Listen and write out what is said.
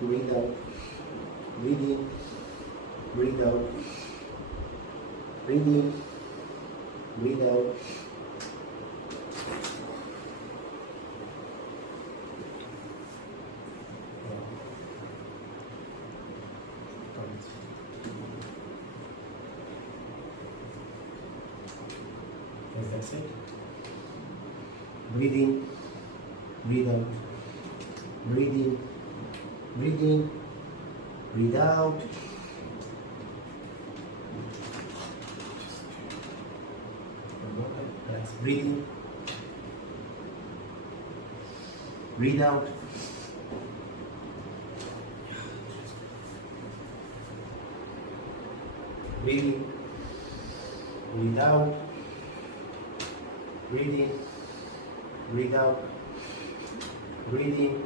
breathe out, breathe in, breathe out, breathe in, breathe out. That's it. Breathe in, breathe out, breathe in, breathe in, breathe out. Relax. Breathe in, breathe out. Breathe in, breathe out. Breathe in, breathe out, breathe in,